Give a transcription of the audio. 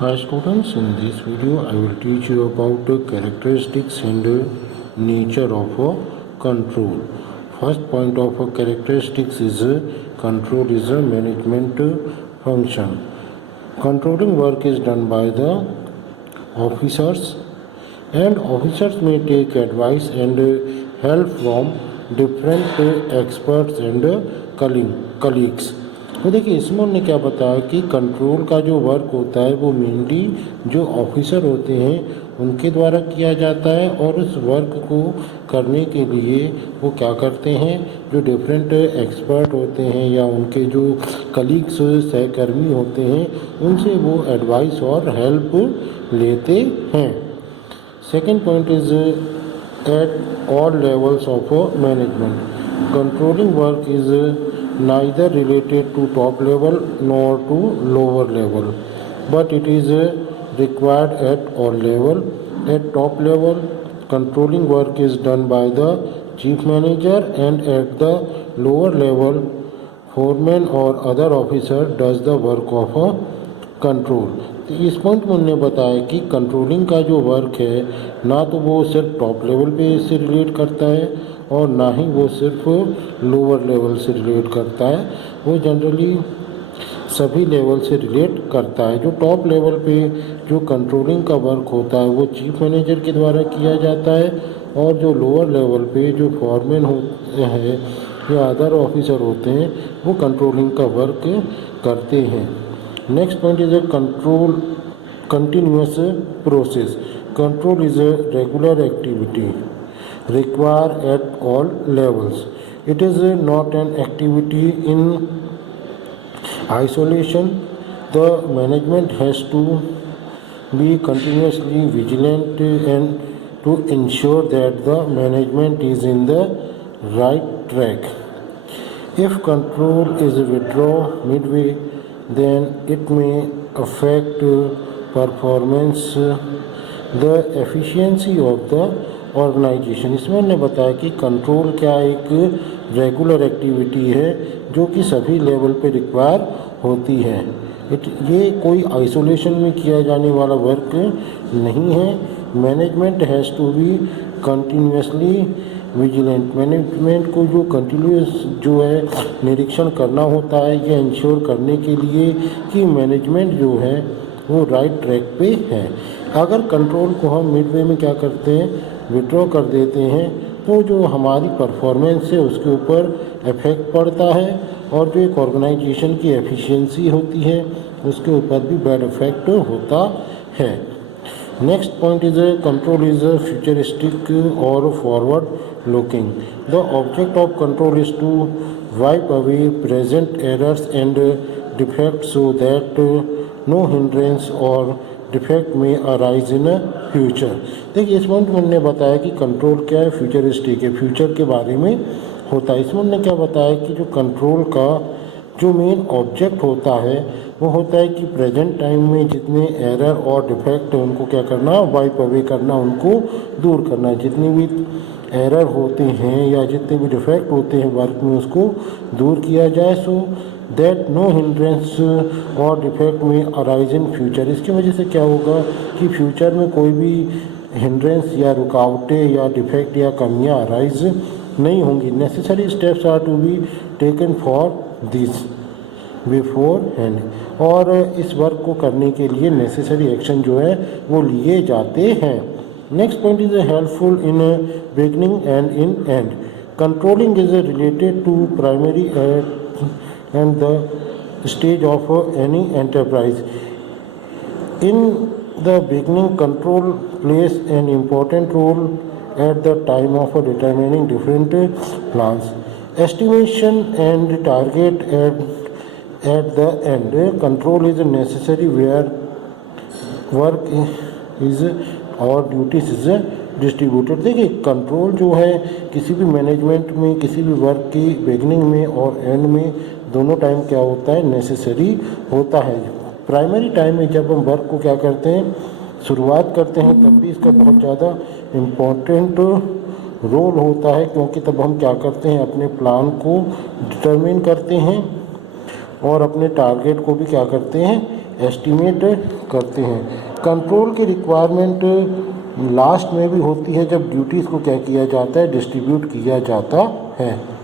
Hi students, in this video I will teach you about the characteristics and nature of a control. First point of a characteristics is control is a management function. Controlling work is done by the officers, and officers may take advice and help from different experts and colleagues. तो देखिए इसमें उन्होंने क्या बताया कि control का जो work होता है वो मेनली जो ऑफिसर होते हैं उनके द्वारा किया जाता है, और उस वर्क को करने के लिए वो क्या करते हैं, जो डिफरेंट एक्सपर्ट होते हैं या उनके जो कलीग्स सहकर्मी होते हैं उनसे वो एडवाइस और हेल्प लेते हैं. Second point is at all levels of management. Controlling work is neither related to top level nor to lower level, but it is required at all level. At top level, controlling work is done by the chief manager, and at the lower level, foreman or other officer does the work of a control. तो इस point में उन्होंने बताया कि controlling का जो work है ना तो वो सिर्फ टॉप लेवल पे से रिलेट करता है और ना ही वो सिर्फ लोअर लेवल से रिलेट करता है, वो जनरली सभी लेवल से रिलेट करता है. जो टॉप लेवल पे जो कंट्रोलिंग का वर्क होता है वो चीफ मैनेजर के द्वारा किया जाता है, और जो लोअर लेवल पे जो फॉरमैन होते हैं या अदर ऑफिसर होते हैं वो कंट्रोलिंग का वर्क करते हैं. Next point is a control continuous process. Control is a regular activity required at all levels. It is not an activity in isolation. The management has to be continuously vigilant and to ensure that the management is in the right track. If control is withdrawn midway, then it may affect performance, the efficiency of the organization. इसमें उन्होंने बताया कि control क्या एक regular activity है जो कि सभी लेवल पे रिक्वायर होती है. ये कोई आइसोलेशन में किया जाने वाला वर्क नहीं है. Management has to be continuously vigilant. Management को जो कंटिन्यूस जो है निरीक्षण करना होता है ये इंश्योर करने के लिए कि मैनेजमेंट जो है वो राइट ट्रैक पे है. अगर कंट्रोल को हम मिडवे में क्या करते हैं, विड्रॉ कर देते हैं, तो जो हमारी परफॉर्मेंस है उसके ऊपर इफेक्ट पड़ता है, और जो एक ऑर्गेनाइजेशन की एफिशिएंसी होती है उसके ऊपर भी बैड इफेक्ट होता है. Next point is control is futuristic or forward looking. The object of control is to wipe away present errors and defects so that no hindrance or defect may arise in future. देखिए इस point में उन्होंने बताया कि control क्या है, futuristic है, future के बारे में होता है. इसमें उन्होंने क्या बताया कि जो कंट्रोल का जो मेन ऑब्जेक्ट होता है वो होता है कि प्रेजेंट टाइम में जितने एरर और डिफेक्ट है उनको क्या करना, वाइप अवे करना, उनको दूर करना. जितने भी एरर होते हैं या जितने भी डिफेक्ट होते हैं वर्क में उसको दूर किया जाए, सो दैट नो हिंड्रेंस और डिफेक्ट में अराइज इन फ्यूचर. इसकी वजह से क्या होगा कि फ्यूचर में कोई भी हिंड्रेंस या रुकावटें या डिफेक्ट या कमियाँ अराइज नहीं होंगी. Necessary steps are to be taken for this beforehand. और इस वर्क को करने के लिए नेसेसरी एक्शन जो है वो लिए जाते हैं. Next point is helpful in beginning and in end. Controlling is related to primary and the stage of any enterprise. In the beginning control plays an important role at the time of determining different plans, estimation and target at the end. Control is necessary where work is or duties is distributed. देखिए control जो है किसी भी management में किसी भी work की beginning में और एंड में दोनों टाइम क्या होता है, नेसेसरी होता है. प्राइमरी टाइम में जब हम वर्क को क्या करते हैं, शुरुआत करते हैं, तब भी इसका बहुत ज़्यादा इम्पोर्टेंट रोल होता है, क्योंकि तब हम क्या करते हैं, अपने प्लान को डिटरमिन करते हैं और अपने टारगेट को भी क्या करते हैं, एस्टिमेट करते हैं। कंट्रोल की रिक्वायरमेंट लास्ट में भी होती है जब ड्यूटीज़ को क्या किया जाता है, डिस्ट्रीब्यूट किया जाता है।